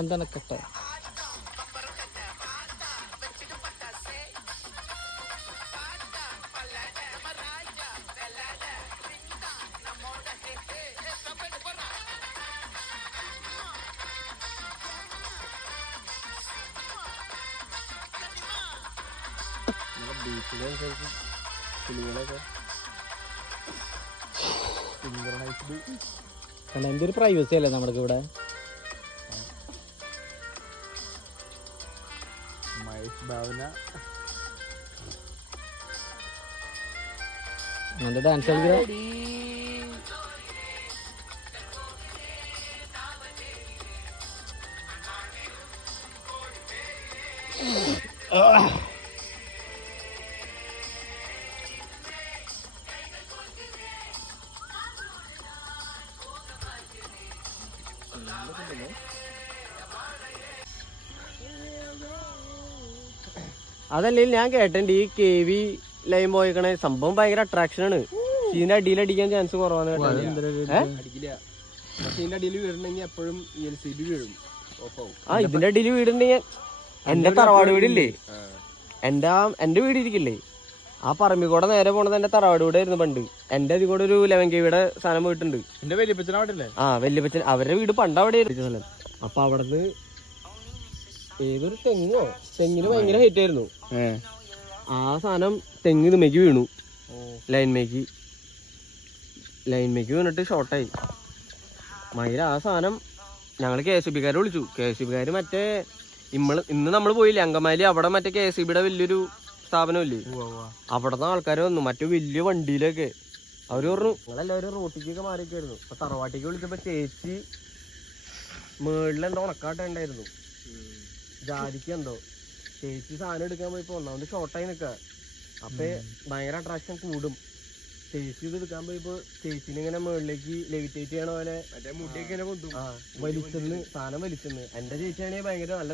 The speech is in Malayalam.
എന്താണ് കെട്ട എന്തൊരു പ്രൈവസി അല്ലേ നമ്മൾക്ക് ഇവിടെ. ഡാൻസ് കളിക്കുക. അതല്ലേ ഞാൻ കേട്ടിട്ടുണ്ട് ഈ KV ലൈൻ പോയിക്കണ സംഭവം ഭയങ്കര അട്രാക്ഷൻ ആണ്. ഇതിന്റെ അടിയിലടിക്കാൻ ചാൻസ് കുറവാണ്. ഇതിന്റെ അടിയിൽ വീടുണ്ടെങ്കിൽ എന്റെ തറവാട് വീടില്ലേ, എന്റെ വീട് ഇരിക്കില്ലേ ആ പറമ്പിൽ കൂടെ നേരെ പോണത് എന്റെ തറവാട് വീടായിരുന്നു പണ്ട്. എന്റെ അതിൽ കൂടെ ഒരു 11 KVയുടെ സാധനം പോയിട്ടുണ്ട്. വല്യപ്പച്ചൻ അവരുടെ വീട് പണ്ട് അവിടെ ആയിരുന്നു സ്ഥലം. അപ്പൊ അവിടുന്ന് ഏതൊരു തെങ്ങിന് ഭയങ്കര ഹൈറ്റ് ആയിരുന്നു. ആ സാധനം തെങ്ങ് ഇതുമേക്ക് വീണു, ലൈൻമേക്ക് വീണിട്ട് ഷോർട്ടായി മയില. ആ സാധനം ഞങ്ങൾ KSBക്കാരെ വിളിച്ചു. KSBക്കാര് മറ്റേ ഇന്ന് നമ്മൾ പോയില്ലേ അങ്കമാലി, അവിടെ മറ്റേ KSBയുടെ വലിയൊരു സ്ഥാപനമില്ലേ, അവിടെ നിന്ന് ആൾക്കാർ വന്നു മറ്റേ വലിയ വണ്ടിയിലൊക്കെ. അവര് പറഞ്ഞു ഞങ്ങളെല്ലാവരും റോട്ടിക്കൊക്കെ മാറിയൊക്കെയായിരുന്നു. അപ്പൊ തറവാട്ടിക്ക് വിളിച്ചപ്പോ ചേച്ചി മേളിലെന്തോ ഉണക്കാട്ട ഉണ്ടായിരുന്നു, ജാതിക്ക് എന്തോ. ചേച്ചി സാധനം എടുക്കാൻ പോയപ്പോ ഒന്നാമത് ഷോർട്ടായി നിൽക്കുക. അപ്പൊ ഭയങ്കര അട്രാക്ഷൻ കൂടും. ചേച്ചി ഇത് എടുക്കാൻ പോയപ്പോ ചേച്ചിനെ ഇങ്ങനെ മുകളിലേക്ക് ലെവിറ്റേറ്റ് ചെയ്യണ പോലെ വലിച്ചെന്ന് സാധനം വലിച്ചെന്ന്. എന്റെ ചേച്ചിയാണെങ്കിൽ ഭയങ്കര നല്ല